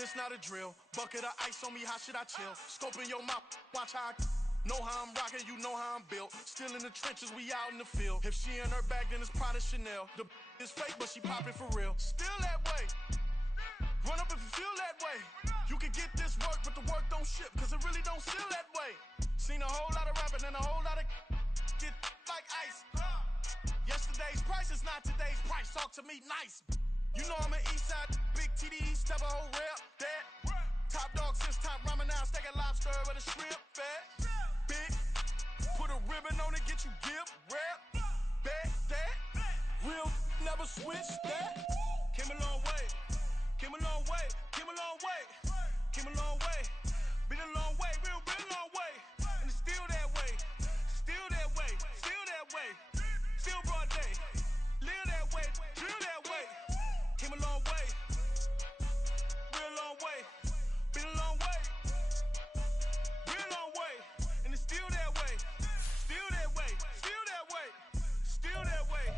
This not a drill. Bucket of ice on me, how should I chill? Scope in your mouth, watch how I know how I'm rocking, you know how I'm built. Still in the trenches, we out in the field. If she in her bag, then it's Prada Chanel. The is fake, but she poppin' for real. Still that way. Run up if you feel that way. You can get this work, but the work don't ship, cause it really don't feel that way. Seen a whole lot of rapping and a whole lot of get like ice. Yesterday's price is not today's price. Talk to me nice. You know I'm an Eastside, big TD, step a whole rep, that. Top dog since top ramen now, steak and lobster with a shrimp, fat. Big, put a ribbon on it, get you give, rep, bet, that. Real, never switch, that. Came a long way, came a long way, came a long way, came a long way. Been a long way, real long way. And it's still that way, still that way, still that way. Still broad day, live that way, drill that way. Came a long way, real long way. Been a long way, real long way. And it's still that way, still that way, still that way, still that way,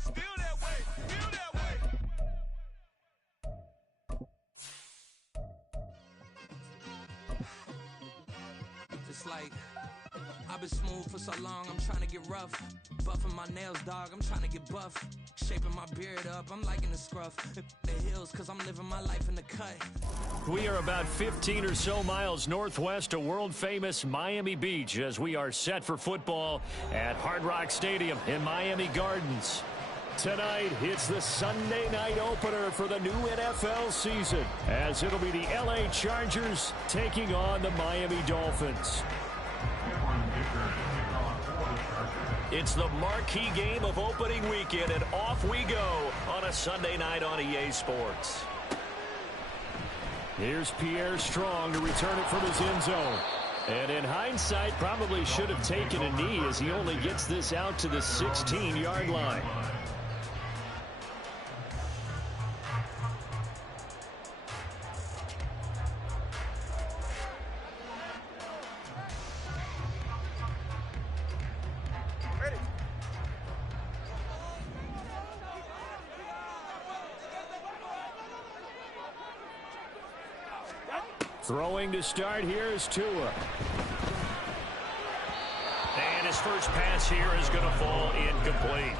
still that way, still that way. Just like I've been smooth for so long, I'm trying to get rough. Buffing my nails, dog, I'm trying to get buff. Shaping my beard up, I'm liking the scruff. The hills, cause I'm living my life in the cut. We are about 15 or so miles northwest of world-famous Miami Beach as we are set for football at Hard Rock Stadium in Miami Gardens. Tonight, it's the Sunday night opener for the new NFL season, as it'll be the LA Chargers taking on the Miami Dolphins. It's the marquee game of opening weekend, and off we go on a Sunday night on EA Sports. Here's Pierre Strong to return it from his end zone. And in hindsight, probably should have taken a knee as he only gets this out to the 16-yard line. Throwing to start here is Tua. And his first pass here is going to fall incomplete.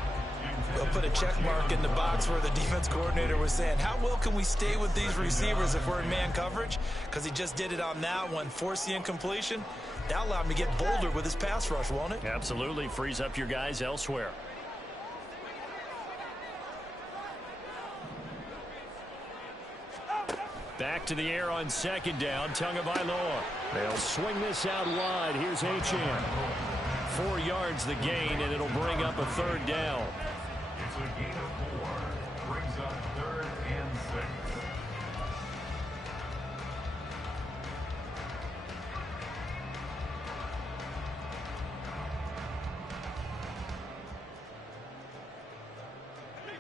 They'll put a check mark in the box where the defense coordinator was saying, how well can we stay with these receivers if we're in man coverage? Because he just did it on that one, force the incompletion. That allowed him to get bolder with his pass rush, won't it? Absolutely. Frees up your guys elsewhere. Back to the air on second down, Tagovailoa. They'll swing this out wide. Here's Achane. 4 yards the gain, and it'll bring up a third down. It's a gain of 4. Brings up 3rd and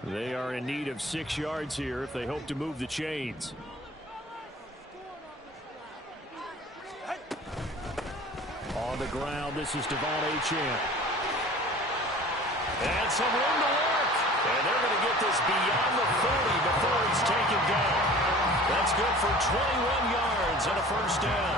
6. They are in need of 6 yards here if they hope to move the chains. On the ground, this is Devon Achane. And some room to work. And they're going to get this beyond the 40 before he's taken down. That's good for 21 yards and a first down.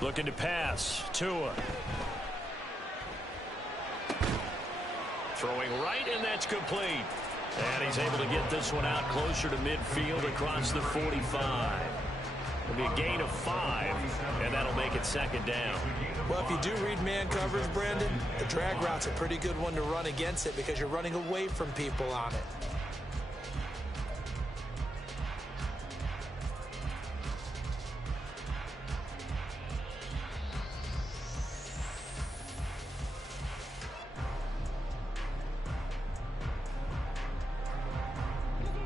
Looking to pass. Tua. Throwing right, and that's complete. And he's able to get this one out closer to midfield across the 45. It'll be a gain of 5, and that'll make it second down. Well, if you do read man coverage, Brandon, the drag route's a pretty good one to run against it because you're running away from people on it.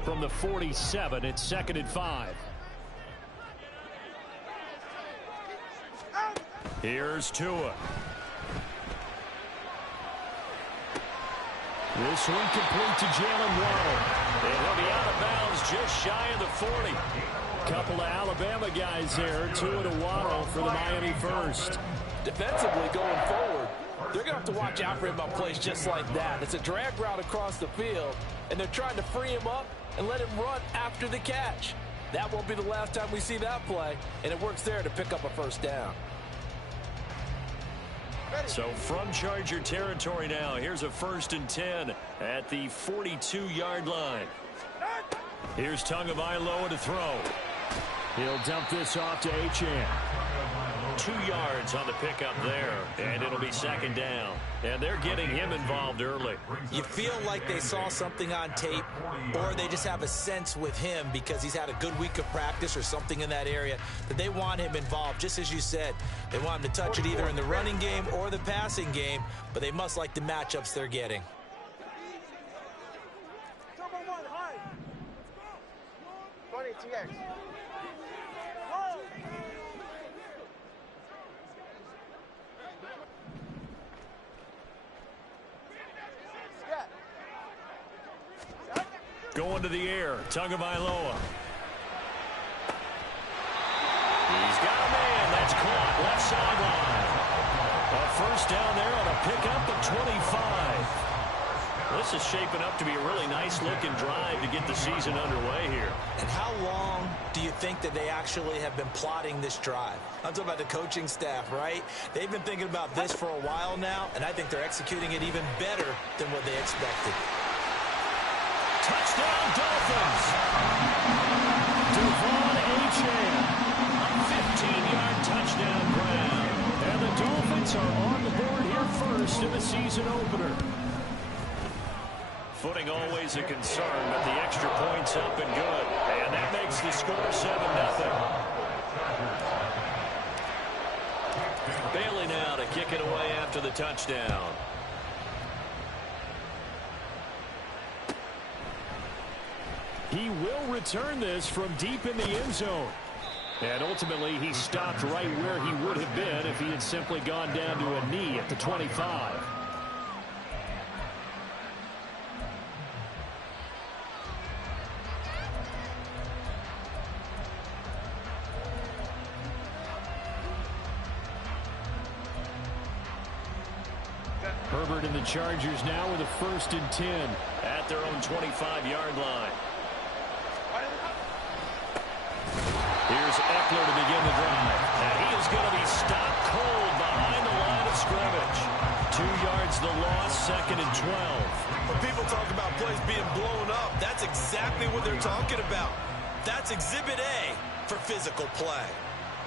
From the 47, it's 2nd and 5. Here's Tua. This one complete to Jalen Waddle. And he'll be out of bounds just shy of the 40. Couple of Alabama guys there, two to Waddle for the Miami first. Defensively going forward, they're going to have to watch out for him on plays just like that. It's a drag route across the field, and they're trying to free him up and let him run after the catch. That won't be the last time we see that play, and it works there to pick up a first down. So from Charger territory now, here's a 1st and 10 at the 42-yard line. Here's Tagovailoa to throw. He'll dump this off to Achane. 2 yards on the pickup there, and it'll be 2nd down. And they're getting him involved early. You feel like they saw something on tape, or they just have a sense with him because he's had a good week of practice or something in that area that they want him involved. Just as you said, they want him to touch it either in the running game or the passing game, but they must like the matchups they're getting. Going to the air, Tagovailoa. He's got a man. That's caught left sideline. A first down there on a pickup of 25. This is shaping up to be a really nice-looking drive to get the season underway here. And how long do you think that they actually have been plotting this drive? I'm talking about the coaching staff, right? They've been thinking about this for a while now, and I think they're executing it even better than what they expected. Touchdown, Dolphins! Devon Achane, a 15-yard touchdown grab. And the Dolphins are on the board here first in the season opener. Footing always a concern, but the extra point's up and good. And that makes the score 7-0. Bailey now to kick it away after the touchdown. He will return this from deep in the end zone. And ultimately, he stopped right where he would have been if he had simply gone down to a knee at the 25. Herbert and the Chargers now with a 1st and 10 at their own 25-yard line. Here's Eckler to begin the drive. And he is going to be stopped cold behind the line of scrimmage. 2 yards the loss, 2nd and 12. When people talk about plays being blown up, that's exactly what they're talking about. That's Exhibit A for physical play.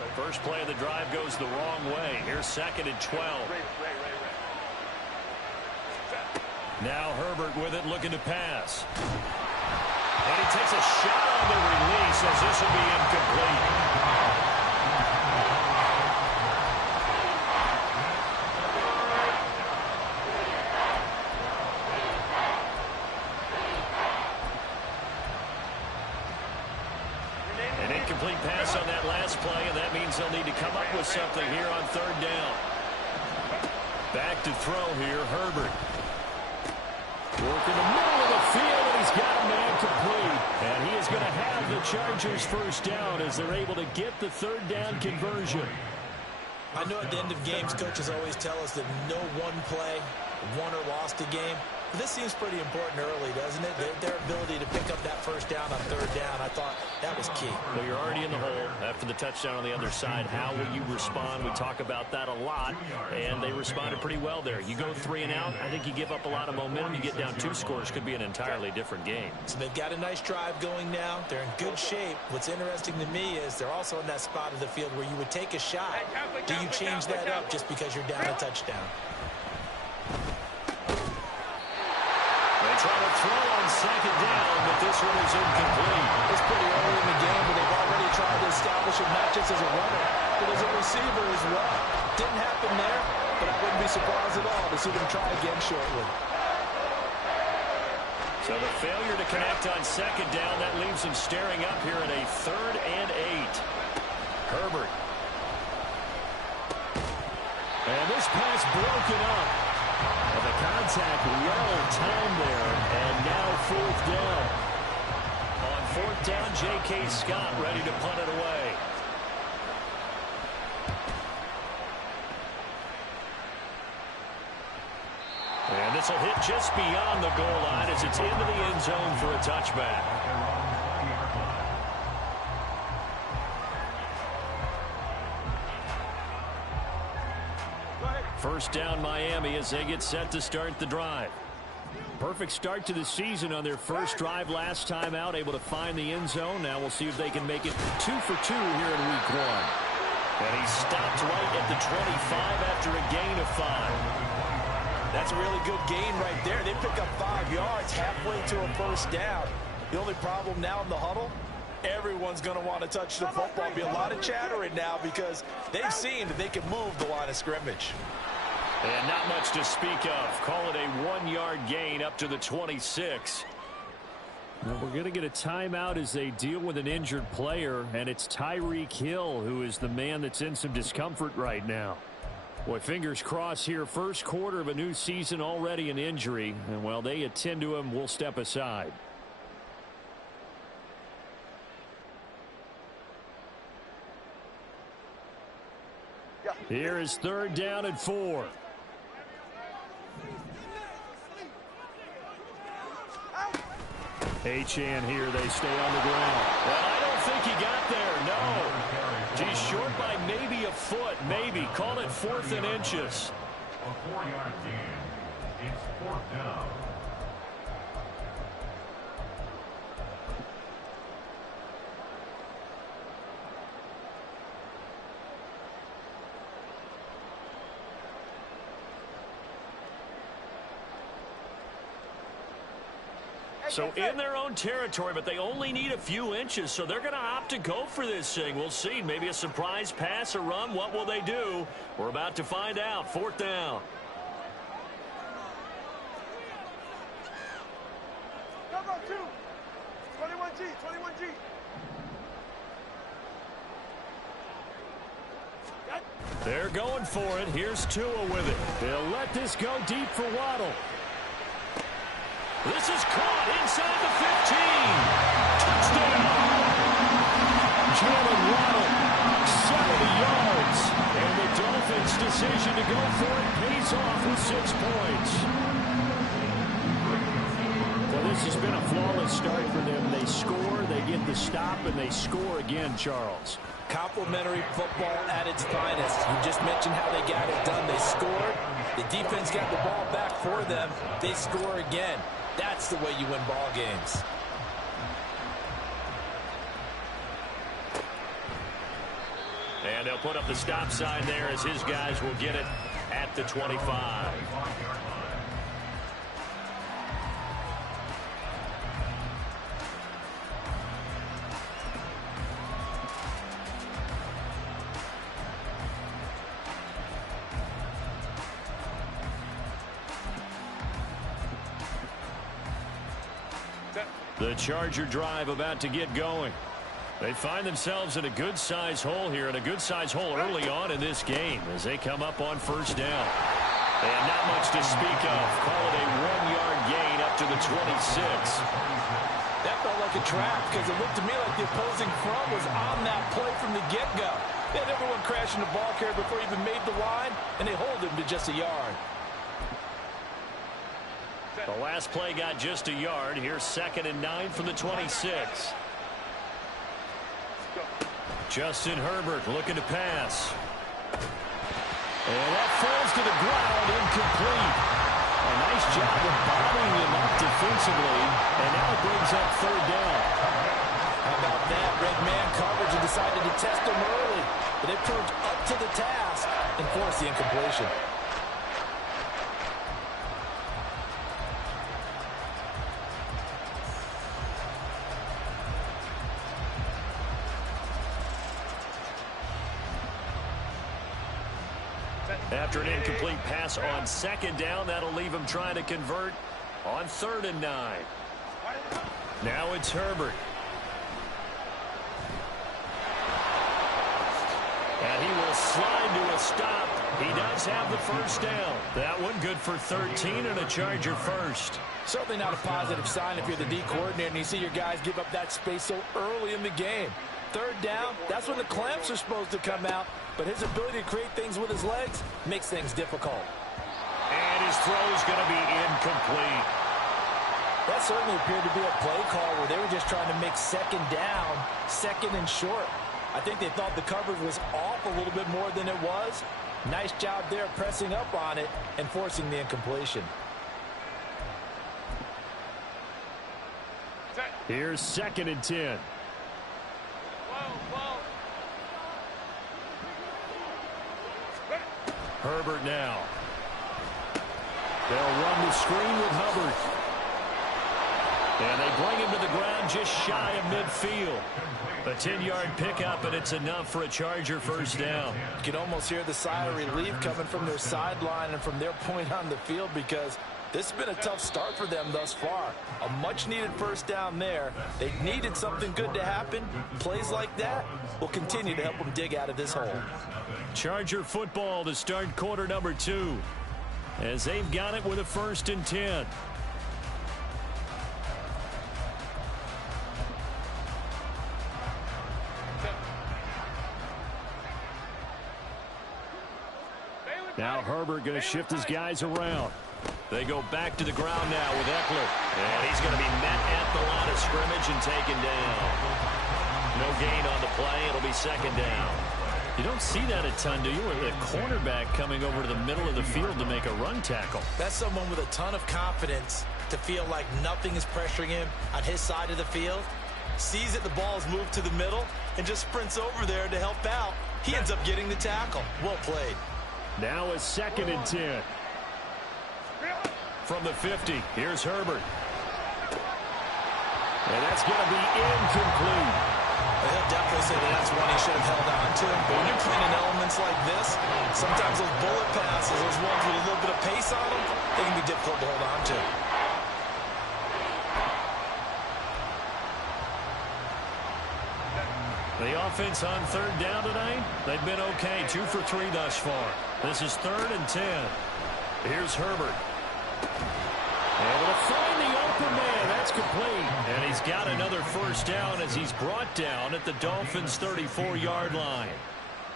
The first play of the drive goes the wrong way. Here's 2nd and 12. Now Herbert with it, looking to pass. And he takes a shot on the release as this will be incomplete. An incomplete pass on that last play, and that means they'll need to come up with something here on 3rd down. Back to throw here, Herbert. Work in the middle of the field, and he's got a man complete. And he is going to have the Chargers 1st down as they're able to get the 3rd down conversion. I know at the end of games, coaches always tell us that no one play won or lost a game. But this seems pretty important early, doesn't it? Their ability to pick up that 1st down on 3rd down, I thought that was key. Well, you're already in the hole after the touchdown on the other side. How will you respond? We talk about that a lot, and they responded pretty well there. You go 3 and out, I think you give up a lot of momentum. You get down 2 scores, could be an entirely different game. So they've got a nice drive going now. They're in good shape. What's interesting to me is they're also in that spot of the field where you would take a shot. Do you change that up just because you're down a touchdown? Trying to throw on 2nd down, but this one is incomplete. It's pretty early in the game, but they've already tried to establish it not just as a runner, but as a receiver as well. Didn't happen there, but I wouldn't be surprised at all to see them try again shortly. So the failure to connect on 2nd down, that leaves them staring up here at a 3rd and 8. Herbert. And this pass broken up. And the contact well timed there, and now 4th down. On fourth down, J.K. Scott ready to punt it away. And this will hit just beyond the goal line as it's into the end zone for a touchback. First down Miami as they get set to start the drive. Perfect start to the season on their first drive last time out, able to find the end zone. Now we'll see if they can make it 2 for 2 here in week 1. And he stopped right at the 25 after a gain of 5. That's a really good gain right there. They pick up 5 yards halfway to a first down. The only problem now in the huddle, everyone's going to want to touch the football. There'll be a lot of chattering now because they've seen that they can move the line of scrimmage. And not much to speak of. Call it a 1-yard gain up to the 26. Well, we're going to get a timeout as they deal with an injured player, and it's Tyreek Hill who is the man that's in some discomfort right now. Boy, fingers crossed here. First quarter of a new season, already an injury. And while they attend to him, we'll step aside. Here is third down and 4. Achane here, they stay on the ground. Well, I don't think he got there, no. He's short by maybe a foot, maybe. Call it 4th and inches. A 4-yard gain. It's 4th down. So in their own territory, but they only need a few inches, so they're going to opt to go for this thing. We'll see. Maybe a surprise pass or run. What will they do? We're about to find out. 4th down. Go, 2. 21G, 21G. They're going for it. Here's Tua with it. They'll let this go deep for Waddle. This is caught inside the 15. Touchdown. Jalen Waddle, 70 yards. And the Dolphins' decision to go for it pays off with 6 points. Well, this has been a flawless start for them. They score, they get the stop, and they score again, Charles. Complimentary football at its finest. You just mentioned how they got it done. They scored. The defense got the ball back for them. They score again. That's the way you win ball games. And they'll put up the stop sign there as his guys will get it at the 25. The Charger drive about to get going. They find themselves in a good-sized hole here, and a good-sized hole early on in this game as they come up on first down. And not much to speak of. Call it a 1-yard gain up to the 26. That felt like a trap because it looked to me like the opposing front was on that play from the get-go. They had everyone crashing the ball carrier before he even made the line, and they hold him to just a yard. The last play got just a yard. Here's 2nd and 9 from the 26. Justin Herbert looking to pass. And that falls to the ground, incomplete. A nice job of bottling him up defensively, and now it brings up 3rd down. How about that? Red man coverage and decided to test him early. But they proved up to the task and forced the incompletion. After an incomplete pass on 2nd down, that'll leave him trying to convert on 3rd and 9. Now it's Herbert. And he will slide to a stop. He does have the first down. That one good for 13 and a Charger first. Certainly not a positive sign if you're the D coordinator and you see your guys give up that space so early in the game. Third down, that's when the clamps are supposed to come out, but his ability to create things with his legs makes things difficult. And his throw is going to be incomplete. That certainly appeared to be a play call where they were just trying to make second down, second and short. I think they thought the coverage was off a little bit more than it was. Nice job there pressing up on it and forcing the incompletion. Here's 2nd and 10. Herbert now. They'll run the screen with Hubbard. And they bring him to the ground just shy of midfield. A 10-yard pickup, and it's enough for a Charger first down. You can almost hear the sigh of relief coming from their sideline and from their point on the field, because this has been a tough start for them thus far. A much-needed first down there. They needed something good to happen. Plays like that will continue to help them dig out of this hole. Charger football to start quarter number 2, as they've got it with a 1st and 10. Now Herbert going to shift his guys around. They go back to the ground now with Eckler. And he's going to be met at the line of scrimmage and taken down. No gain on the play. It'll be 2nd down. You don't see that a ton, do you? Or the cornerback coming over to the middle of the field to make a run tackle. That's someone with a ton of confidence to feel like nothing is pressuring him on his side of the field. Sees that the ball's moved to the middle and just sprints over there to help out. He ends up getting the tackle. Well played. Now a 2nd and 10. From the 50, here's Herbert. And that's going to be incomplete. He'll definitely say that that's one he should have held on to. But when you're playing in elements like this, sometimes those bullet passes, those ones with a little bit of pace on them, they can be difficult to hold on to. The offense on 3rd down tonight, they've been okay. 2 for 3 thus far. This is 3rd and 10. Here's Herbert. Able to find the open man. That's complete. And he's got another first down as he's brought down at the Dolphins' 34-yard line.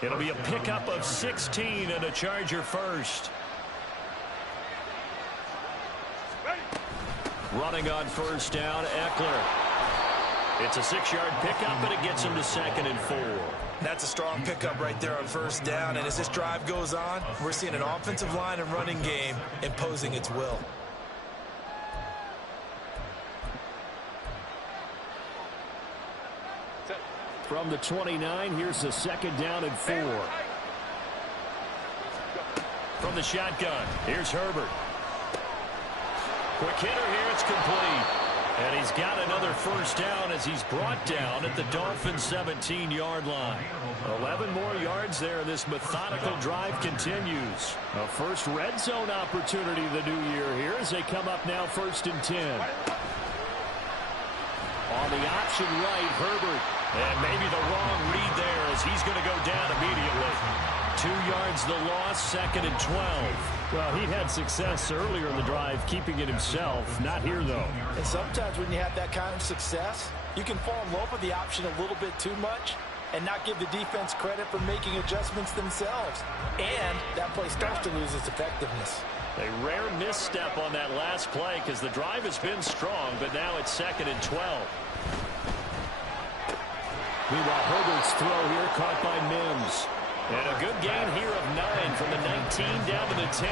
It'll be a pickup of 16 and a Charger first. Running on first down, Eckler. It's a 6-yard pickup, and it gets him to 2nd and 4. That's a strong pickup right there on first down. And as this drive goes on, we're seeing an offensive line and running game imposing its will. From the 29, here's the 2nd down and 4. From the shotgun, here's Herbert. Quick hitter here, it's complete. And he's got another first down as he's brought down at the Dolphins' 17-yard line. 11 more yards there. This methodical drive continues. A first red zone opportunity of the new year here as they come up now 1st and 10. On the option right, Herbert. And maybe the wrong read there as he's going to go down immediately. 2 yards the loss, 2nd and 12. Well, he had success earlier in the drive keeping it himself. Not here, though. And sometimes when you have that kind of success, you can fall in love with the option a little bit too much and not give the defense credit for making adjustments themselves. And that play starts to lose its effectiveness. A rare misstep on that last play because the drive has been strong, but now it's 2nd and 12. Meanwhile, Herbert's throw here caught by Mims. And a good gain here of 9 from the 19 down to the 10.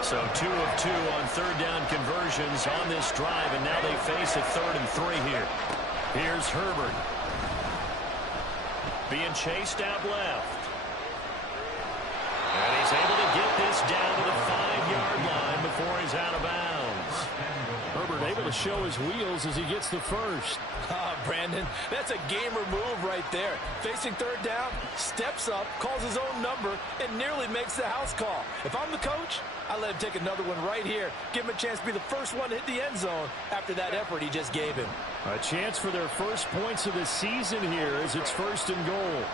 So 2 of 2 on 3rd down conversions on this drive, and now they face a 3rd and 3 here. Here's Herbert. Being chased out left. And he's able to get this down to the 5-yard line before he's out of bounds. Herbert able to show his wheels as he gets the first. Brandon, that's a gamer move right there. Facing 3rd down, steps up, calls his own number, and nearly makes the house call. If I'm the coach, I let him take another one right here. Give him a chance to be the first one to hit the end zone after that effort he just gave him. A chance for their first points of the season here as it's 1st and goal.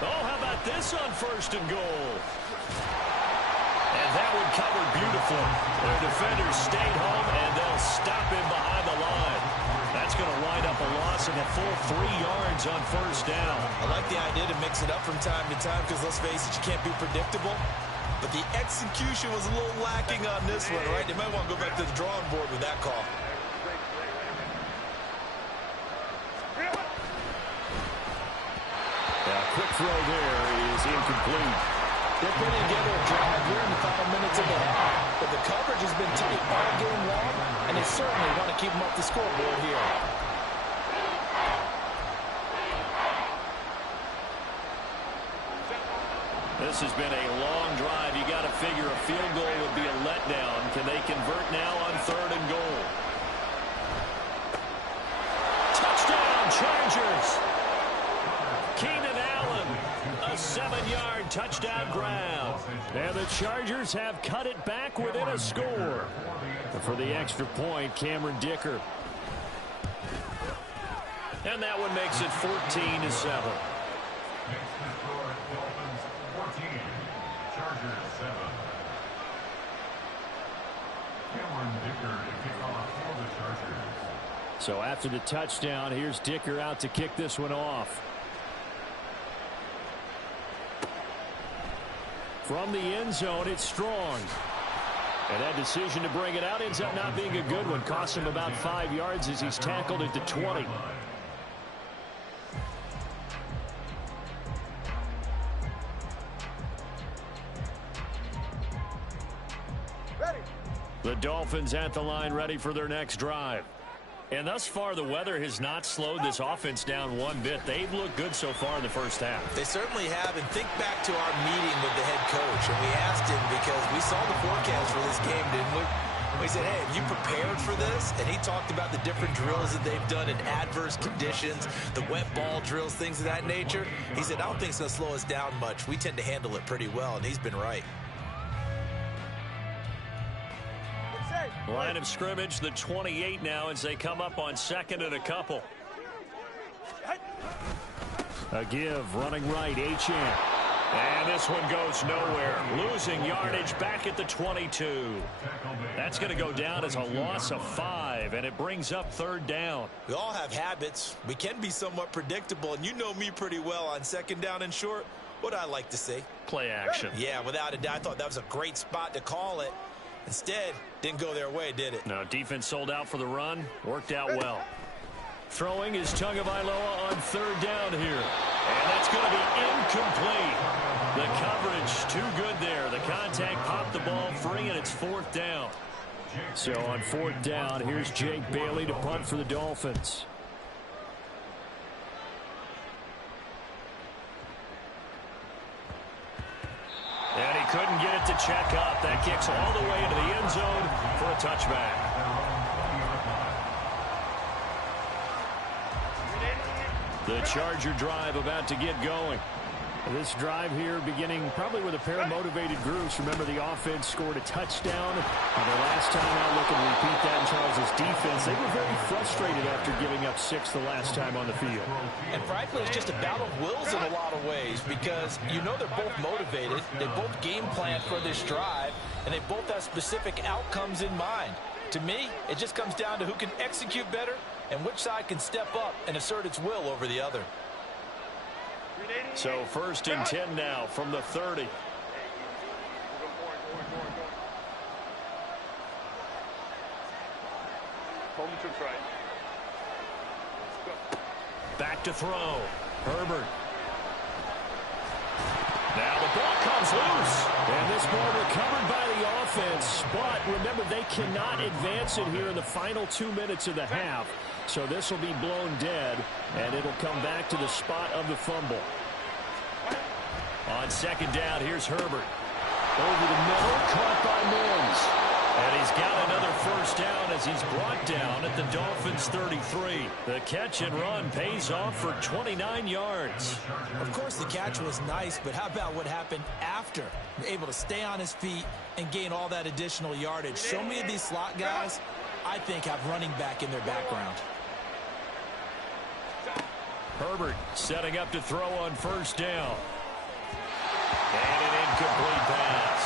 Oh, how about this on 1st and goal. And that one covered beautifully. Their defenders stayed home, and they'll stop him behind the line. That's going to wind up a loss of a full 3 yards on 1st down. I like the idea to mix it up from time to time because, let's face it, you can't be predictable. But the execution was a little lacking on this one, right? They might want to go back to the drawing board with that call. Quick throw there is incomplete. They're putting together a drive here in the final minutes of the half. But the coverage has been tight all game long, and they certainly want to keep them off the scoreboard here. This has been a long drive. You got to figure a field goal would be a letdown. Can they convert now on 3rd and goal? Touchdown, Chargers! Keenan Allen, a 7-yard touchdown grab. And the Chargers have cut it back within a score. And for the extra point, Cameron Dicker. And that one makes it 14-7. Next to score, Dolphins 14, Chargers 7. Cameron Dicker to kick off for the Chargers. So after the touchdown, here's Dicker out to kick this one off. From the end zone, it's Strong. And that decision to bring it out ends up not being a good one. Costs him about 5 yards as he's tackled at the 20. Ready. The Dolphins at the line, ready for their next drive. And thus far, the weather has not slowed this offense down one bit. They've looked good so far in the first half. They certainly have, and think back to our meeting with the head coach, and we asked him because we saw the forecast for this game, didn't we? We said, hey, have you prepared for this? And he talked about the different drills that they've done in adverse conditions, the wet ball drills, things of that nature. He said, I don't think it's going to slow us down much. We tend to handle it pretty well, and he's been right. Line of scrimmage, the 28 now as they come up on 2nd and a couple. A give, running right, Achane. And this one goes nowhere. Losing yardage back at the 22. That's going to go down as a loss of 5, and it brings up 3rd down. We all have habits. We can be somewhat predictable, and you know me pretty well on 2nd down and short. What I like to see. Play action. Yeah, without a doubt. I thought that was a great spot to call it. Instead, didn't go their way, did it? No, defense sold out for the run. Worked out well. Throwing is Tagovailoa on 3rd down here. And that's going to be incomplete. The coverage too good there. The contact popped the ball free, and it's 4th down. So on 4th down, here's Jake Bailey to punt for the Dolphins. And he couldn't get it to check up. That kicks all the way into the end zone for a touchback. The Charger drive about to get going. This drive here beginning probably with a pair of motivated groups. Remember, the offense scored a touchdown. And the last time out, looking to repeat that in Charles' defense. They were very frustrated after giving up 6 the last time on the field. And frankly, it's just a battle of wills in a lot of ways because you know they're both motivated. They both game plan for this drive, and they both have specific outcomes in mind. To me, it just comes down to who can execute better and which side can step up and assert its will over the other. So 1st and 10 now from the 30. Home trips right. Back to throw. Herbert. Now the ball comes loose. And this ball recovered by the offense. But remember, they cannot advance it here in the final 2 minutes of the half. So this will be blown dead, and it'll come back to the spot of the fumble. On 2nd down, here's Herbert. Over the middle, caught by Mims. And he's got another 1st down as he's brought down at the Dolphins' 33. The catch and run pays off for 29 yards. Of course, the catch was nice, but how about what happened after? Able to stay on his feet and gain all that additional yardage. So many of these slot guys, I think, have running back in their background. Herbert setting up to throw on 1st down. And an incomplete pass.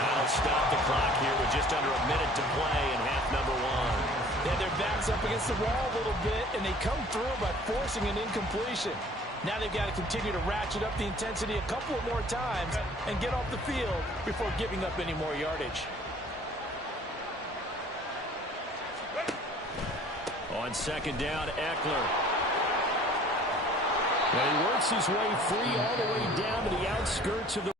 That'll stop the clock here with just under a minute to play in half number one. Yeah, their back's up against the wall a little bit, and they come through by forcing an incompletion. Now they've got to continue to ratchet up the intensity a couple of more times and get off the field before giving up any more yardage. On second down, Eckler. And he works his way free all the way down to the outskirts of the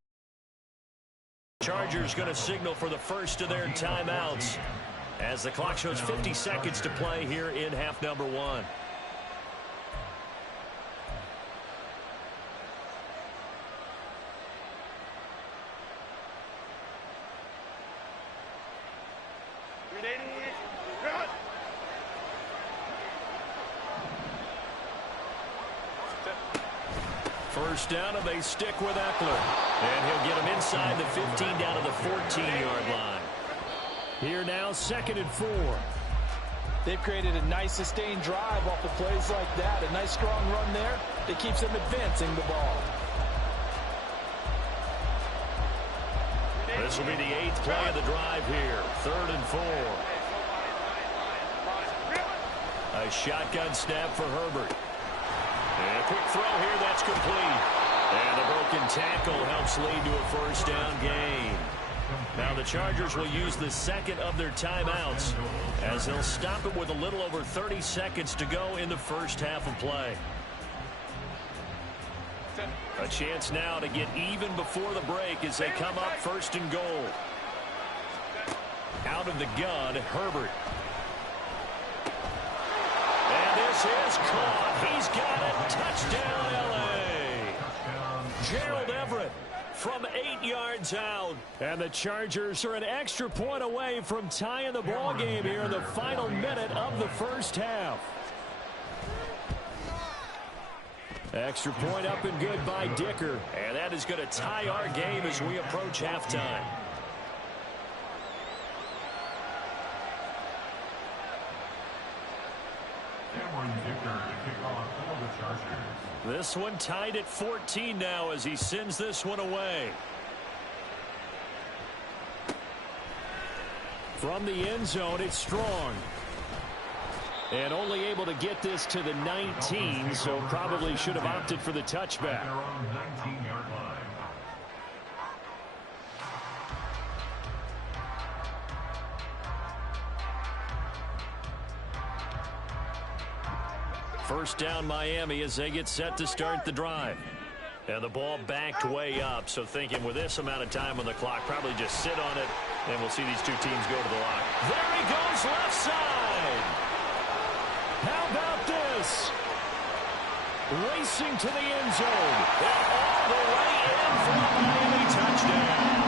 Chargers. Going to signal for the first of their timeouts as the clock shows 50 seconds to play here in half number one. First down, and they stick with Eckler. And he'll get him inside the 15 down to the 14-yard line. Here now, 2nd and 4. They've created a nice sustained drive off of plays like that. A nice strong run there that keeps them advancing the ball. This will be the 8th play of the drive here. 3rd and 4. A shotgun snap for Herbert. And a quick throw here, that's complete. And the broken tackle helps lead to a first down gain. Now the Chargers will use the second of their timeouts as they'll stop it with a little over 30 seconds to go in the first half of play. A chance now to get even before the break as they come up 1st and goal. Out of the gun, Herbert. And this is caught. He's got it. Touchdown, L.A. Gerald Everett from 8 yards out. And the Chargers are an extra point away from tying the ball game here in the final minute of the first half. Extra point up and good by Dicker. And that is going to tie our game as we approach halftime. This one tied at 14 now as he sends this one away. From the end zone, it's Strong. And only able to get this to the 19, so probably should have opted for the touchback. First down Miami as they get set to start the drive. And the ball backed way up, so thinking with this amount of time on the clock, probably just sit on it, and we'll see these two teams go to the line. There he goes, left side. How about this? Racing to the end zone. And all the way in for a Miami touchdown.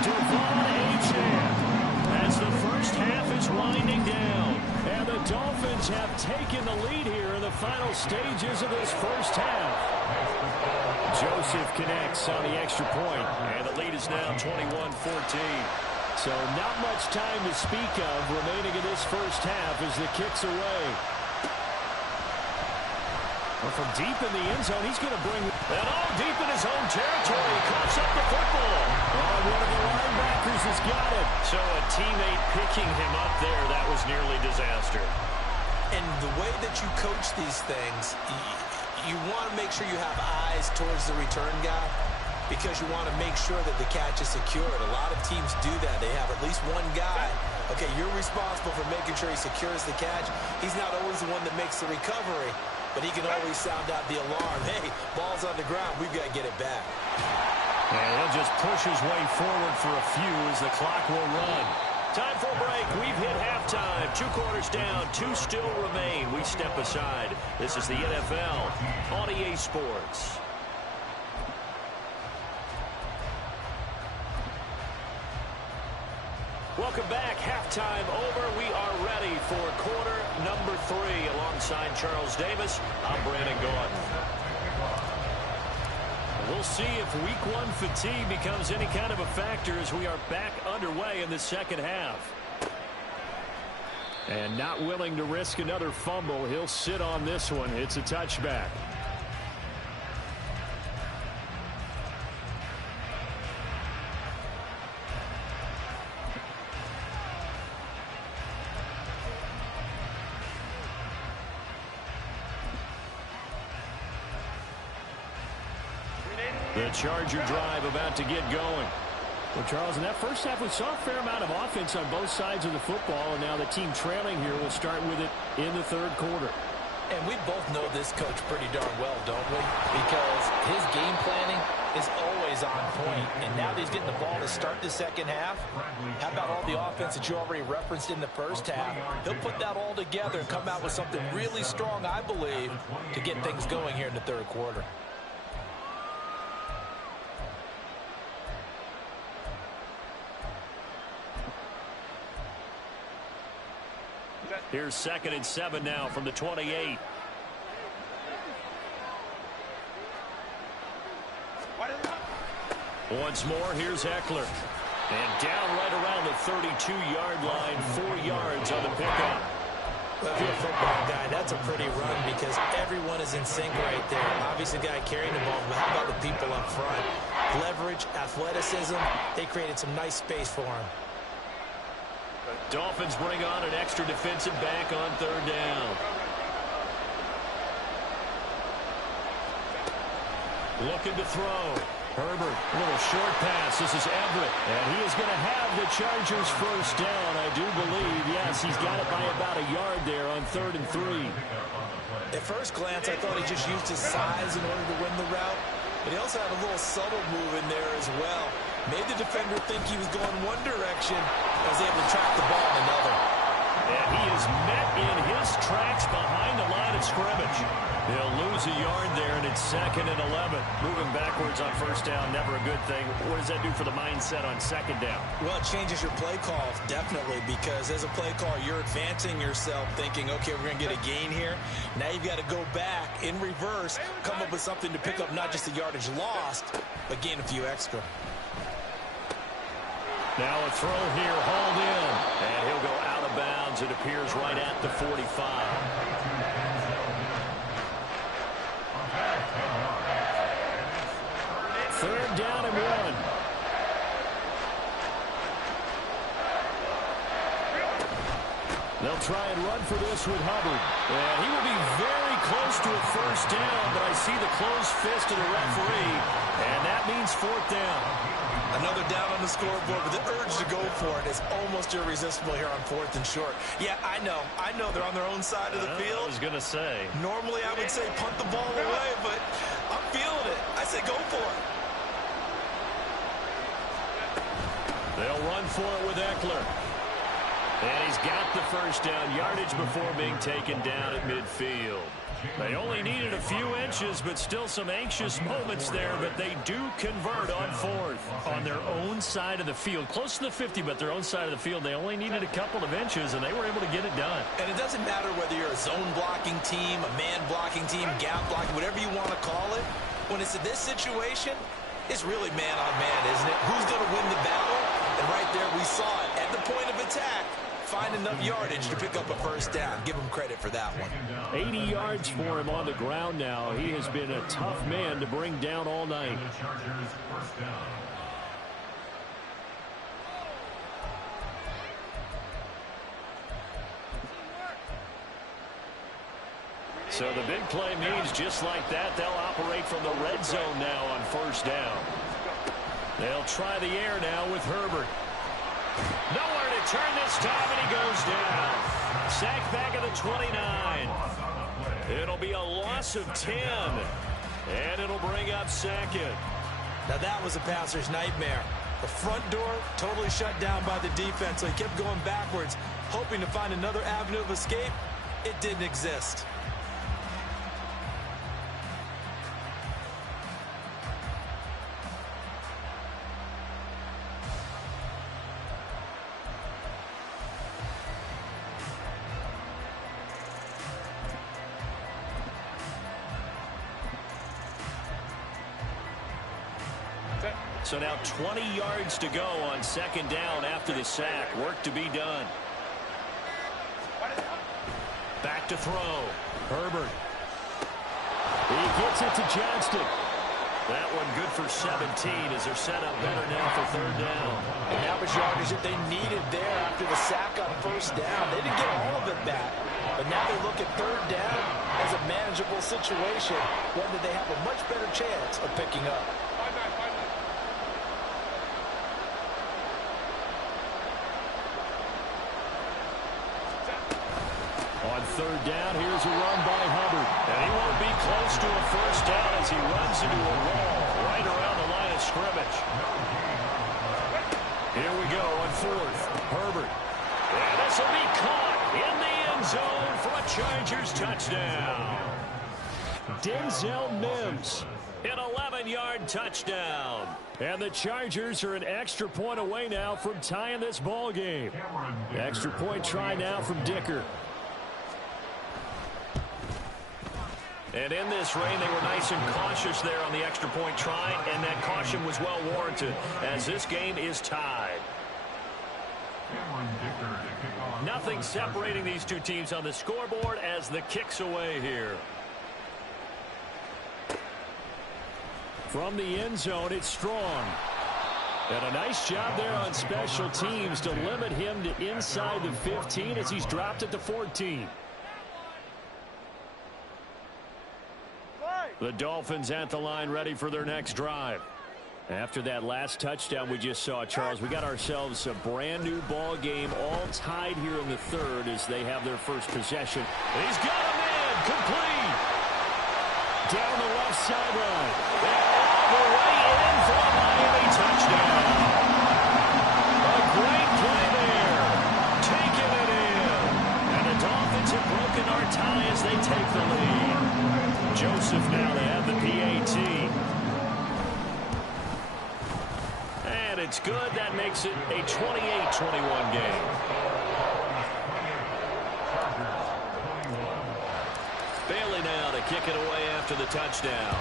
Devon Achane as the first half is winding down. And the Dolphins have taken the lead here in the final stages of this first half. Joseph connects on the extra point, and the lead is now 21-14. So not much time to speak of remaining in this first half as the kick's away. Well, from deep in the end zone, he's going to bring that all deep in his own territory. Coughs up the football. Oh, one of the linebackers has got it. So a teammate picking him up there, that was nearly disaster. And the way that you coach these things, you want to make sure you have eyes towards the return guy, because you want to make sure that the catch is secured. A lot of teams do that. They have at least one guy. Okay, you're responsible for making sure he secures the catch. He's not always the one that makes the recovery, but he can always sound out the alarm. Hey, ball's on the ground. We've got to get it back. And he'll just push his way forward for a few as the clock will run. Time for a break. We've hit halftime. 2 quarters down. 2 still remain. We step aside. This is the NFL on EA Sports. Welcome back. Halftime over. We are ready for quarter number 3. Alongside Charles Davis, I'm Brandon Gaudin. We'll see if week 1 fatigue becomes any kind of a factor as we are back underway in the second half. And not willing to risk another fumble, he'll sit on this one. It's a touchback. The Charger drive about to get going. Well, Charles, in that first half, we saw a fair amount of offense on both sides of the football, and now the team trailing here will start with it in the third quarter. And we both know this coach pretty darn well, don't we? Because his game planning is always on point. And now that he's getting the ball to start the second half, how about all the offense that you already referenced in the first half? He'll put that all together and come out with something really strong, I believe, to get things going here in the third quarter. Here's 2nd and 7 now from the 28. Once more, here's Eckler. And down right around the 32-yard line, 4 yards on the pickup. Well, if you're a football guy, that's a pretty run because everyone is in sync right there. Obviously, the guy carrying the ball, but how about the people up front? Leverage, athleticism, they created some nice space for him. Dolphins bring on an extra defensive back on 3rd down. Looking to throw. Herbert, a little short pass. This is Everett, and he is going to have the Chargers first down, I do believe. Yes, he's got it by about a yard there on 3rd and 3. At first glance, I thought he just used his size in order to win the route, but he also had a little subtle move in there as well. Made the defender think he was going one direction and was able to track the ball in another. And he is met in his tracks behind the line of scrimmage. He'll lose a yard there, and it's 2nd and 11. Moving backwards on 1st down, never a good thing. What does that do for the mindset on 2nd down? Well, it changes your play call, definitely, because as a play call, you're advancing yourself thinking, okay, we're going to get a gain here. Now you've got to go back in reverse, come up with something to pick up not just the yardage lost, but gain a few extra. Now a throw here, hauled in, and he'll go out of bounds. It appears right at the 45. 3rd down and 1. They'll try and run for this with Hubbard. And he will be very close to a first down, but I see the closed fist of the referee, and that means 4th down. Another down on the scoreboard, but the urge to go for it is almost irresistible here on 4th and short. Yeah, I know they're on their own side of the field. I was going to say. Normally I would say punt the ball away, but I'm feeling it. I say go for it. They'll run for it with Eckler. And he's got the first down, yardage before being taken down at midfield. They only needed a few inches, but still some anxious moments there, but they do convert on 4th on their own side of the field. Close to the 50, but their own side of the field. They only needed a couple of inches, and they were able to get it done. And it doesn't matter whether you're a zone blocking team, a man blocking team, gap blocking, whatever you want to call it. When it's in this situation, it's really man on man, isn't it? Who's going to win the battle? And right there we saw it. At the point of attack, find enough yardage to pick up a first down. Give him credit for that one. 80 yards for him on the ground now. He has been a tough man to bring down all night. So the big play means just like that, they'll operate from the red zone now on 1st down. They'll try the air now with Herbert. Nowhere to turn this time, and he goes down. Sacked back at the 29. It'll be a loss of 10, and it'll bring up 2nd. Now that was a passer's nightmare. The front door totally shut down by the defense, so he kept going backwards, hoping to find another avenue of escape. It didn't exist. So now 20 yards to go on 2nd down after the sack. Work to be done. Back to throw. Herbert. He gets it to Johnston. That one good for 17 as they're set up better now for 3rd down. And that was yardage that they needed there after the sack on 1st down. They didn't get all of it back. But now they look at 3rd down as a manageable situation, one that they have a much better chance of picking up. third down. Here's a run by Hubbard. And he won't be close to a first down as he runs into a wall right around the line of scrimmage. Here we go on fourth. Herbert. And this will be caught in the end zone for a Chargers touchdown. Denzel Mims. An 11-yard touchdown. And the Chargers are an extra point away now from tying this ball game. Extra point try now from Dicker. And in this rain, they were nice and cautious there on the extra point try, and that caution was well warranted as this game is tied. Nothing separating these two teams on the scoreboard as the kick's away here. From the end zone, it's Strong. And a nice job there on special teams to limit him to inside the 15 as he's dropped at the 14. The Dolphins at the line ready for their next drive. After that last touchdown we just saw, Charles, we got ourselves a brand new ball game all tied here in the third as they have their first possession. He's got a man complete. Down the left sideline. And all the way in for a Miami touchdown. A great play there. Taking it in. And the Dolphins have broken our tie as they take the lead. Joseph now to have the PAT. And it's good. That makes it a 28-21 game. Bailey now to kick it away after the touchdown.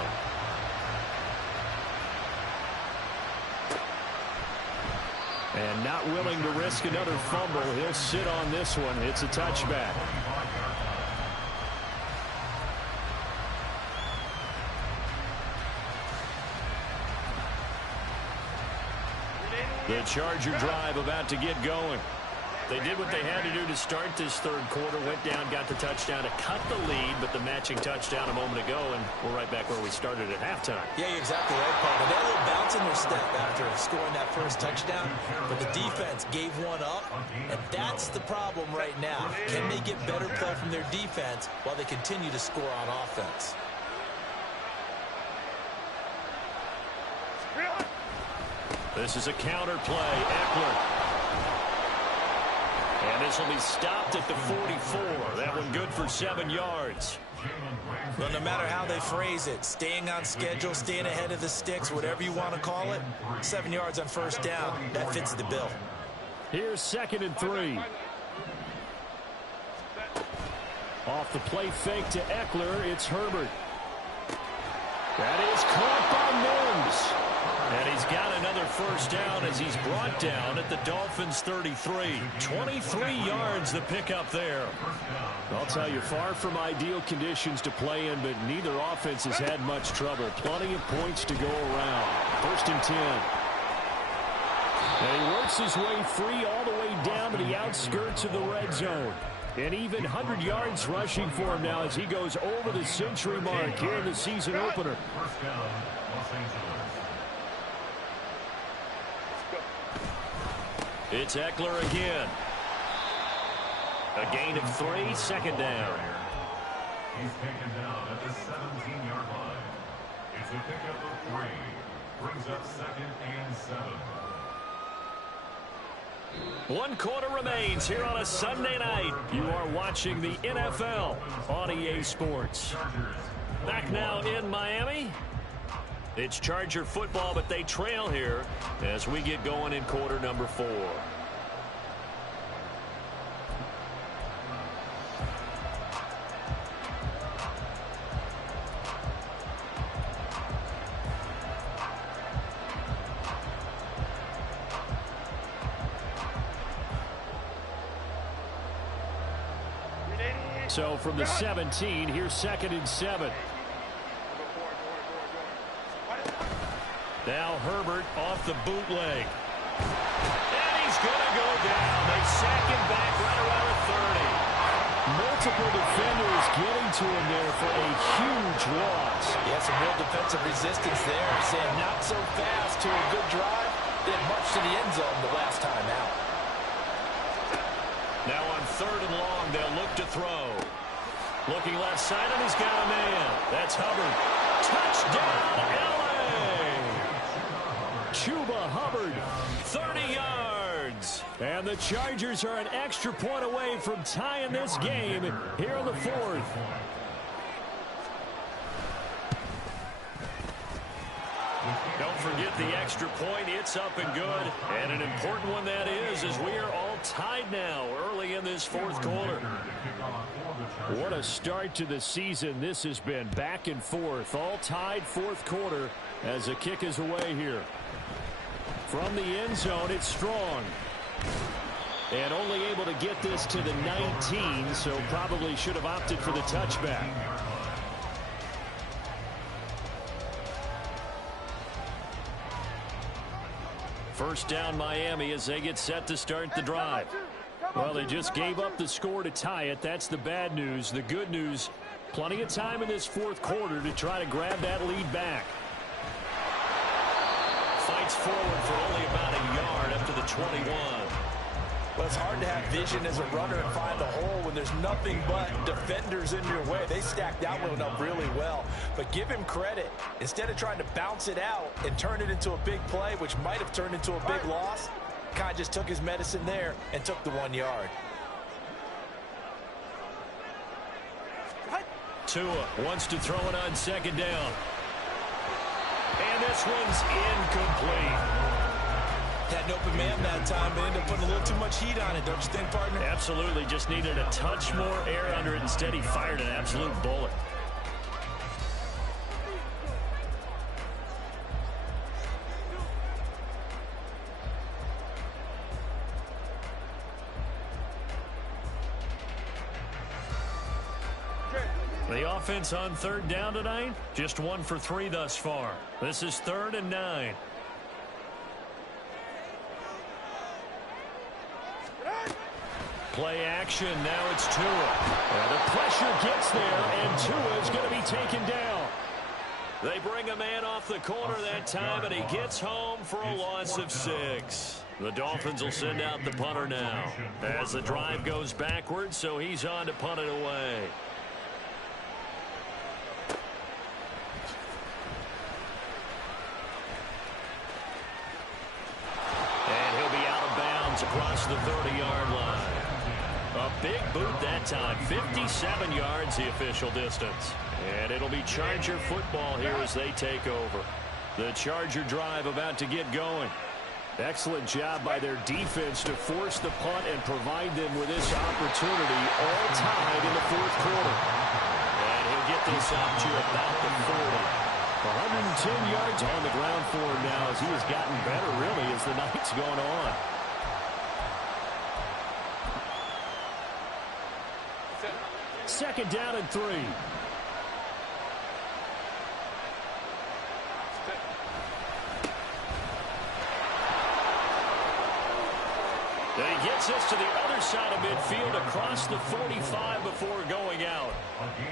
And not willing to risk another fumble. He'll sit on this one. It's a touchback. The Charger drive about to get going. They did what they had to do to start this third quarter. Went down, got the touchdown to cut the lead, but the matching touchdown a moment ago, and we're right back where we started at halftime. Yeah, you're exactly right, Paul. They had a little bounce in their step after scoring that first touchdown, but the defense gave one up, and that's the problem right now. Can they get better play from their defense while they continue to score on offense? This is a counter play. Eckler. And this will be stopped at the 44. That one good for 7 yards. Well, no matter how they phrase it, staying on schedule, staying ahead of the sticks, whatever you want to call it, 7 yards on first down, that fits the bill. Here's 2nd and 3. Off the play fake to Eckler, it's Herbert. That is caught by Mims. And he's got another first down as he's brought down at the Dolphins' 33. 23 yards the pickup there. I'll tell you, far from ideal conditions to play in, but neither offense has had much trouble. Plenty of points to go around. 1st and 10. And he works his way free all the way down to the outskirts of the red zone. And even 100 yards rushing for him now as he goes over the century mark here in the season opener. It's Eckler again. A gain of 3, 2nd down. He's taken down at the 17-yard line. It's a pickup of 3. Brings up 2nd and 7. 1 quarter remains here on a Sunday night. You are watching the NFL on EA Sports. Back now in Miami. It's Charger football, but they trail here as we get going in quarter number 4. So from the 17, here's 2nd and 7. Now Herbert off the bootleg. And he's going to go down. They sack him back right around the 30. Multiple defenders getting to him there for a huge loss. Yeah, some real defensive resistance there. Saying not so fast to a good drive. Didn't much to the end zone the last time out. Now on 3rd and long, they'll look to throw. Looking left side, and he's got a man. That's Hubbard. Touchdown, L.A. Chuba Hubbard, 30 yards. And the Chargers are an extra point away from tying this game here in the fourth. Don't forget the extra point. It's up and good. And an important one that is, as we are all tied now early in this fourth quarter. What a start to the season this has been. Back and forth. All tied fourth quarter as the kick is away here. From the end zone, it's Strong. And only able to get this to the 19, so probably should have opted for the touchback. First down Miami as they get set to start the drive. Well, they just gave up the score to tie it. That's the bad news. The good news, plenty of time in this fourth quarter to try to grab that lead back. Fights forward for only about a yard up to the 21. Well, it's hard to have vision as a runner and find the hole when there's nothing but defenders in your way. They stacked that one up really well. But give him credit. Instead of trying to bounce it out and turn it into a big play, which might have turned into a big loss, Kai just took his medicine there and took the 1 yard. Tua wants to throw it on second down. And this one's incomplete. Had an open man that time, but ended up putting a little too much heat on it, don't you think, partner? Absolutely. Just needed a touch more air under it. Instead, he fired an absolute bullet. The offense on third down tonight, just 1 for 3 thus far. This is 3rd and 9. Play action. Now it's Tua. And the pressure gets there, and Tua is going to be taken down. They bring a man off the corner that time, and he gets home for a loss of 6. The Dolphins will send out the punter now as the drive goes backwards, so he's on to punt it away. And he'll be out of bounds across the 30-yard line. A big boot that time, 57 yards the official distance. And it'll be Charger football here as they take over. The Charger drive about to get going. Excellent job by their defense to force the punt and provide them with this opportunity, all tied in the fourth quarter. And he'll get this up to about the 40. 110 yards on the ground for him now as he has gotten better really as the night's gone on. Second down and 3. And he gets us to the other side of midfield across the 45 before going out.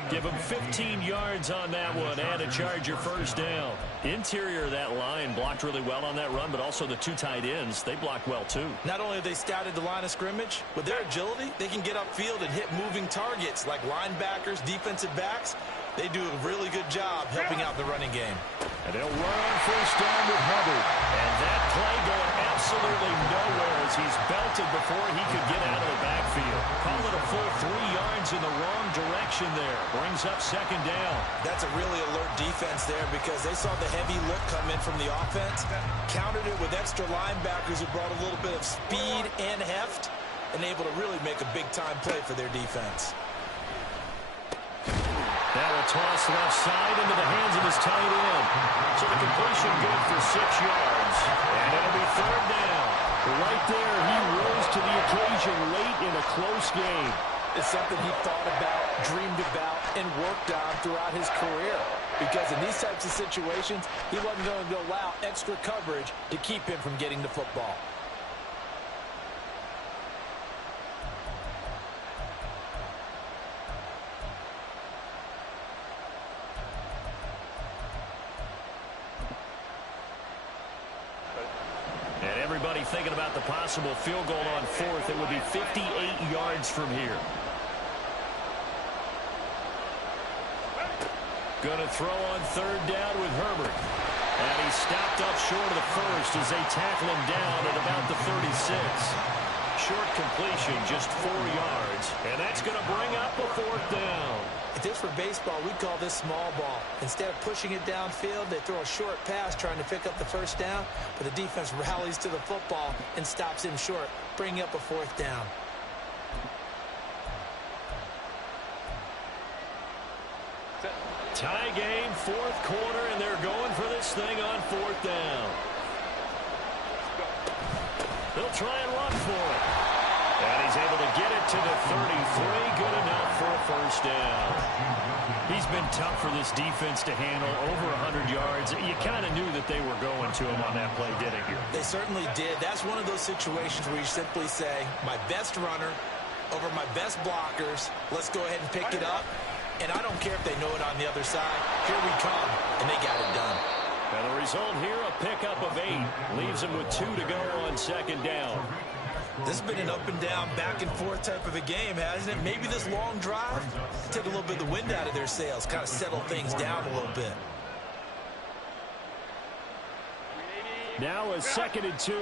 Give him 15 yards on that one and a Charger first down. Interior of that line blocked really well on that run, but also the 2 tight ends, they blocked well too. Not only have they scouted the line of scrimmage, with their agility, they can get upfield and hit moving targets like linebackers, defensive backs. They do a really good job helping out the running game. And they'll run on first down with Hubbard. And that play going absolutely nowhere as he's belted before he could get out of the backfield. Call it a full 3 yards in the wrong direction there. Brings up second down. That's a really alert defense there because they saw the heavy look come in from the offense, countered it with extra linebackers who brought a little bit of speed and heft, and able to really make a big-time play for their defense. Now a toss left side into the hands of his tight end. So the completion good for 6 yards. And it'll be third down. Right there, he rose to the occasion late in a close game. It's something he thought about, dreamed about, and worked on throughout his career. Because in these types of situations, he wasn't going to allow extra coverage to keep him from getting the football. Everybody thinking about the possible field goal on fourth. It would be 58 yards from here. Going to throw on third down with Herbert. And he's stopped up short of the first as they tackle him down at about the 36. Short completion, just 4 yards. And that's going to bring up a fourth down. If this were baseball, we'd call this small ball. Instead of pushing it downfield, they throw a short pass trying to pick up the first down, but the defense rallies to the football and stops him short, bringing up a fourth down. Tie game, fourth quarter, and they're going for this thing on fourth down. They'll try and run for it. And he's able to get it to the 33. Good enough for a first down. He's been tough for this defense to handle, over 100 yards. You kind of knew that they were going to him on that play, didn't you? They certainly did. That's one of those situations where you simply say, my best runner over my best blockers. Let's go ahead and pick it up. And I don't care if they know it on the other side. Here we come, and they got it done. And the result here, a pickup of 8. Leaves them with 2 to go on second down. This has been an up and down, back and forth type of a game, hasn't it? Maybe this long drive took a little bit of the wind out of their sails, kind of settle things down a little bit. Now a 2nd and 2.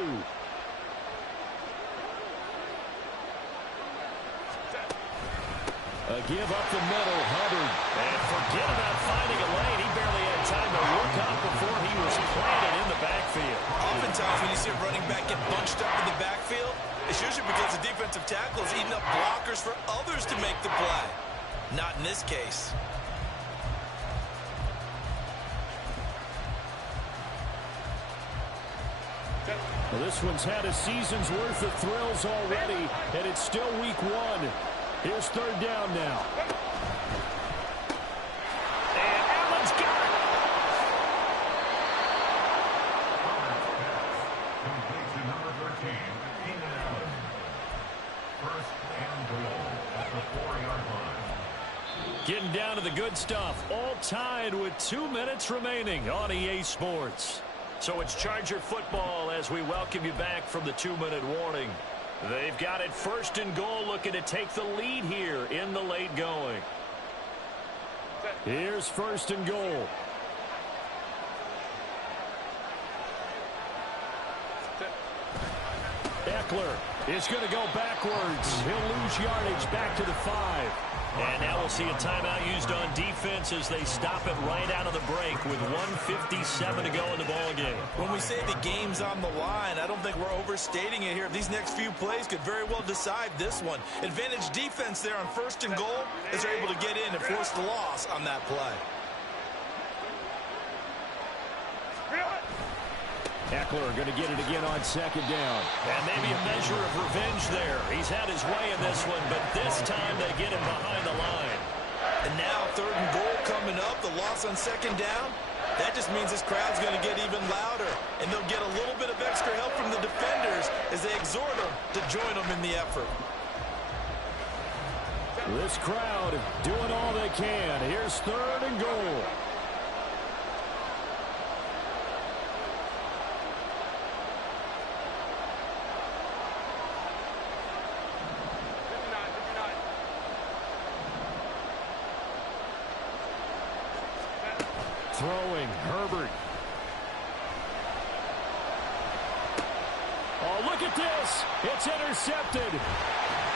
A give up the middle, Hubbard. And forget about finding a lane. He barely had time to look up before he was planted in the backfield. Oftentimes when you see a running back get bunched up in the backfield, it's usually because the defensive tackle is eating up blockers for others to make the play. Not in this case. Well, this one's had a season's worth of thrills already, and it's still week 1. Here's third down now. And Allen's got it. Complete to number 13, Keenan Allen. First and goal at the 4-yard line. Getting down to the good stuff. All tied with 2 minutes remaining on EA Sports. So it's Charger football as we welcome you back from the 2-minute warning. They've got it first and goal, looking to take the lead here in the late going. Here's first and goal. Eckler is going to go backwards. He'll lose yardage back to the 5. And now we'll see a timeout used on defense as they stop it right out of the break with 1:57 to go in the ballgame. When we say the game's on the line, I don't think we're overstating it here. These next few plays could very well decide this one. Advantage defense there on first and goal as they're able to get in and force the loss on that play. Eckler going to get it again on second down. And maybe a measure of revenge there. He's had his way in this one, but this time they get him behind the line. And now third and goal coming up. The loss on second down. That just means this crowd's going to get even louder. And they'll get a little bit of extra help from the defenders as they exhort them to join them in the effort. This crowd doing all they can. Here's third and goal. Throwing, Herbert. Oh, look at this. It's intercepted.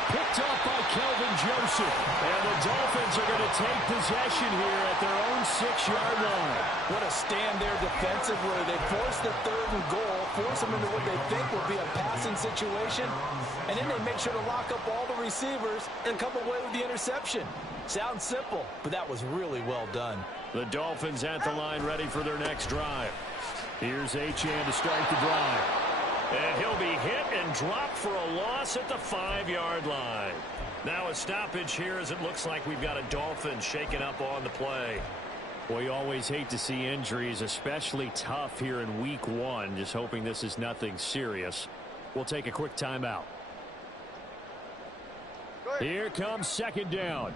Picked up by Kelvin Joseph. And the Dolphins are going to take possession here at their own 6-yard line. What a stand there defensively. They force the third and goal, force them into what they think will be a passing situation, and then they make sure to lock up all the receivers and come away with the interception. Sounds simple, but that was really well done. The Dolphins at the line ready for their next drive. Here's Achane to start the drive. And he'll be hit and dropped for a loss at the 5-yard line. Now a stoppage here as it looks like we've got a Dolphin shaken up on the play. Well, you always hate to see injuries, especially tough here in week 1. Just hoping this is nothing serious. We'll take a quick timeout. Here comes second down.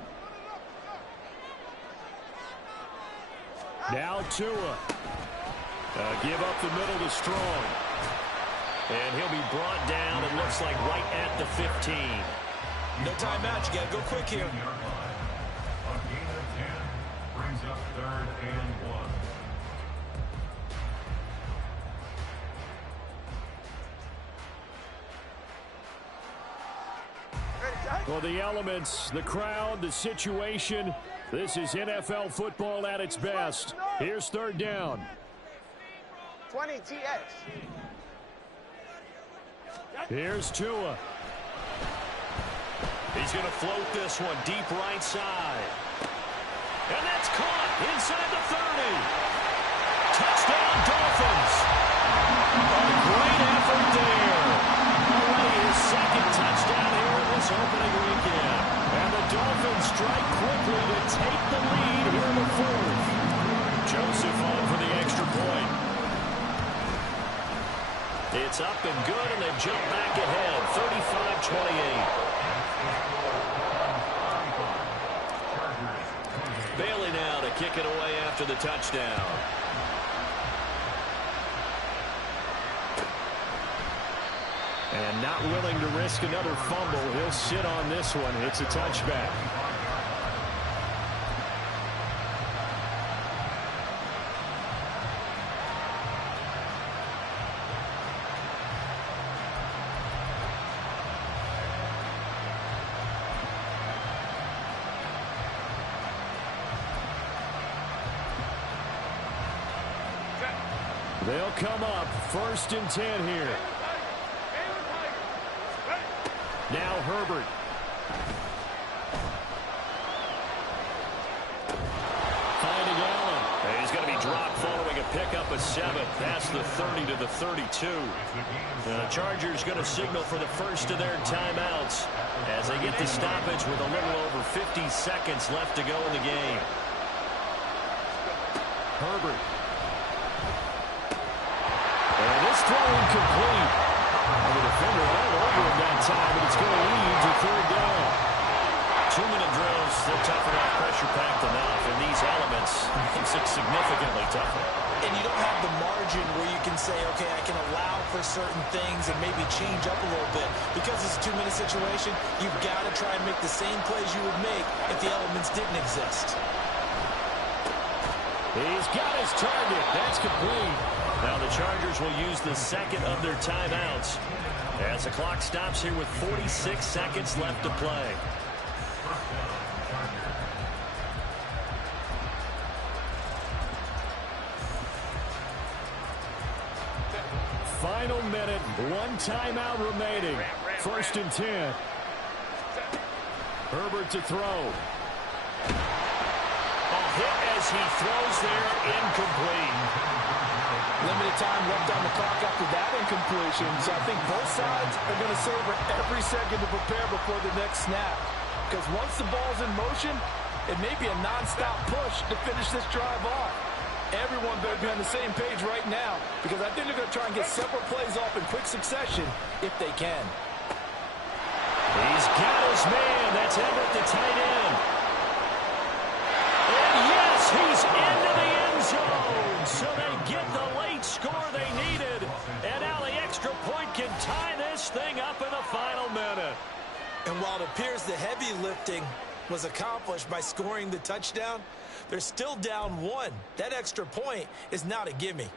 Now Tua. Give up the middle to Strong. And he'll be brought down, it looks like, right at the 15. No timeout. You got to go quick here. A gain of 10 brings up third and 1. Well, the elements, the crowd, the situation, this is NFL football at its best. Here's third down. 20 TX. Here's Tua. He's going to float this one deep right side. And that's caught inside the 30. Touchdown, Dolphins. A great effort there. Already his second touchdown here in this opening weekend. And the Dolphins strike quickly to take the lead here in the fourth. Joseph on for the extra point. It's up and good, and they jump back ahead, 35-28. Bailey now to kick it away after the touchdown. And not willing to risk another fumble. He'll sit on this one. It's a touchback. They'll come up 1st and 10 here. Now Herbert. Finding Allen. He's going to be dropped following a pickup of 7 past the 30 to the 32. The Chargers going to signal for the first of their timeouts as they get the stoppage with a little over 50 seconds left to go in the game. Herbert. And this throw incomplete. And the defender all over him that time, but it's going to lead to third down. 2-minute drills, they're tough enough, pressure-packed enough, and these elements makes it significantly tougher. And you don't have the margin where you can say, okay, I can allow for certain things and maybe change up a little bit. Because it's a 2-minute situation, you've got to try and make the same plays you would make if the elements didn't exist. He's got his target. That's complete. Now the Chargers will use the second of their timeouts as the clock stops here with 46 seconds left to play. Final minute, 1 timeout remaining. 1st and 10. Herbert to throw. A hit as he throws there, incomplete. Limited time left on the clock after that incompletion. So I think both sides are going to savor every second to prepare before the next snap. Because once the ball's in motion, it may be a non-stop push to finish this drive off. Everyone better be on the same page right now, because I think they're going to try and get several plays off in quick succession if they can. He's got his man. That's Everett, the tight end. And yes, he's into the end zone. So they get the late score they needed. And now the extra point can tie this thing up in the final minute. And while it appears the heavy lifting was accomplished by scoring the touchdown, they're still down 1. That extra point is not a gimme.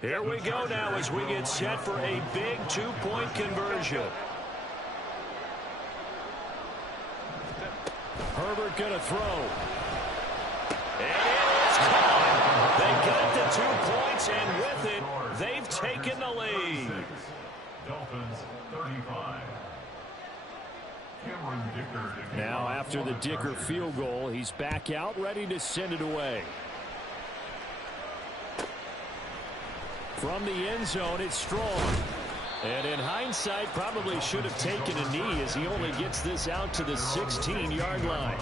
Here we go now as we get set for a big 2-point conversion. Herbert going to throw. And it is caught. They got the 2 points, and with it, they've taken the lead. Dolphins 35. Cameron Dicker. Now after the Dicker field goal, he's back out, ready to send it away. From the end zone, it's Strong. And in hindsight, probably should have taken a knee as he only gets this out to the 16-yard line.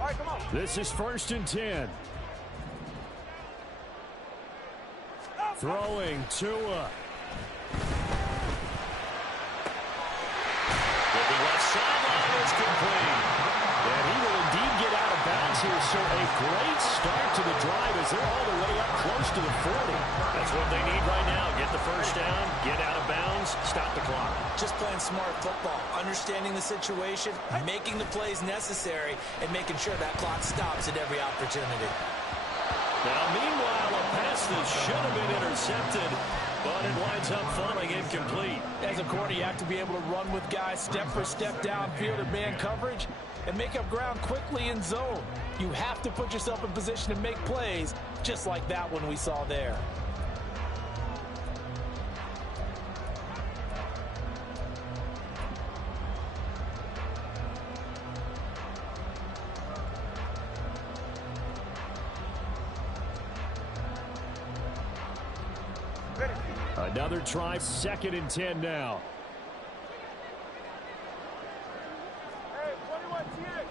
All right, come on. This is 1st and 10. Throwing Tua. Left sideline is complete. And he will indeed get out of bounds here, sir. A great start to the drive as they're all the way up close to the 40. That's what they need right now. Get the first down, get out of bounds, stop the clock. Just playing smart football, understanding the situation, making the plays necessary, and making sure that clock stops at every opportunity. Now, meanwhile, a pass that should have been intercepted, but it winds up falling incomplete. As a corner, you have to be able to run with guys step for step downfield in man coverage and make up ground quickly in zone. You have to put yourself in position to make plays, just like that one we saw there. Another try, 2nd and 10 now. Hey, 21 TA.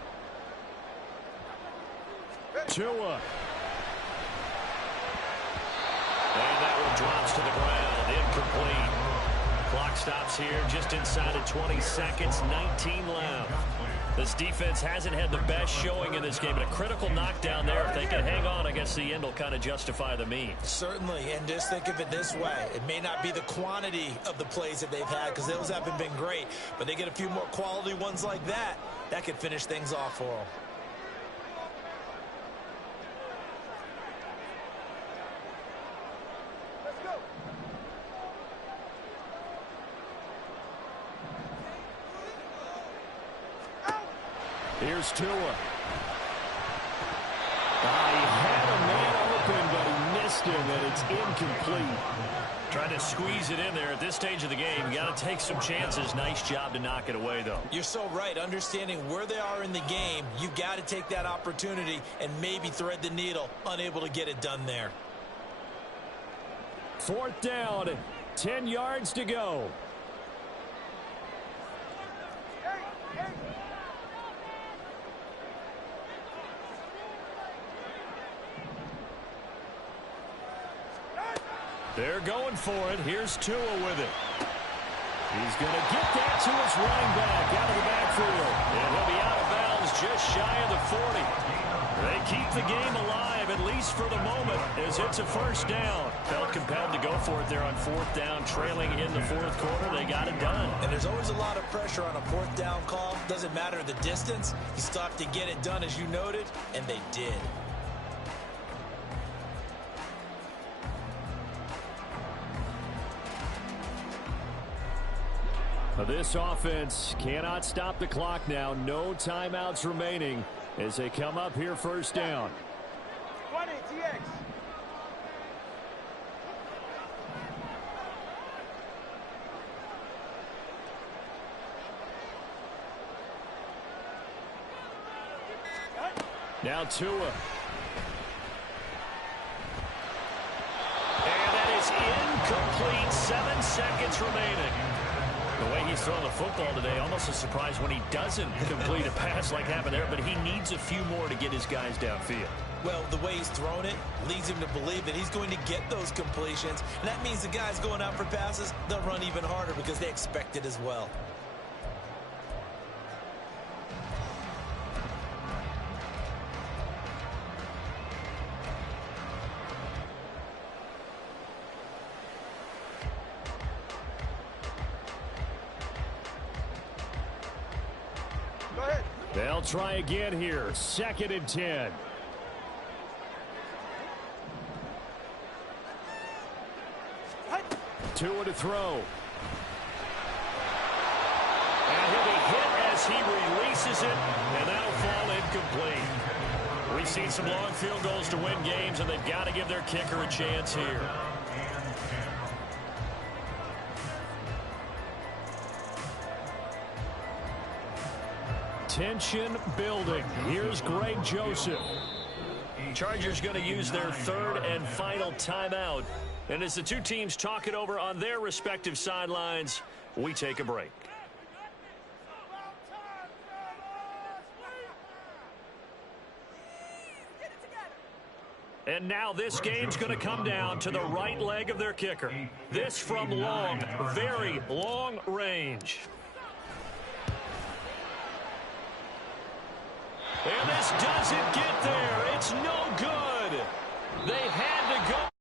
Tua. And that one drops to the ground, incomplete. Clock stops here just inside of 20 seconds, 19 left. This defense hasn't had the best showing in this game, but a critical knockdown there. If they can hang on, I guess the end will kind of justify the means. Certainly, and just think of it this way. It may not be the quantity of the plays that they've had because those haven't been great, but they get a few more quality ones like that. That could finish things off for them. Let's go. Here's Tua. He had a man open, but he missed him, and it's incomplete. Trying to squeeze it in there at this stage of the game. You got to take some chances. Nice job to knock it away, though. You're so right. Understanding where they are in the game, you've got to take that opportunity and maybe thread the needle. Unable to get it done there. 4th down, 10 yards to go. They're going for it. Here's Tua with it. He's going to get that to his running back out of the backfield. And he'll be out of bounds just shy of the 40. They keep the game alive, at least for the moment, as it's a first down. Felt compelled to go for it there on 4th down, trailing in the 4th quarter. They got it done. And there's always a lot of pressure on a 4th down call. Doesn't matter the distance. You still have to get it done, as you noted, and they did. This offense cannot stop the clock now. No timeouts remaining as they come up here 1st down. 20 TX. Now Tua. And that is incomplete. 7 seconds remaining. The way he's throwing the football today, almost a surprise when he doesn't complete a pass like happened there, but he needs a few more to get his guys downfield. Well, the way he's thrown it leads him to believe that he's going to get those completions, and that means the guys going out for passes, they'll run even harder because they expect it as well. They'll try again here. 2nd and 10. Tua to throw. And he'll be hit as he releases it, and that'll fall incomplete. We've seen some long field goals to win games, and they've got to give their kicker a chance here. Tension building. Here's Greg Joseph. Chargers going to use their 3rd and final timeout. And as the two teams talk it over on their respective sidelines, we take a break. And now this game's going to come down to the right leg of their kicker. This from long, very long range. And this doesn't get there. It's no good. They had to go.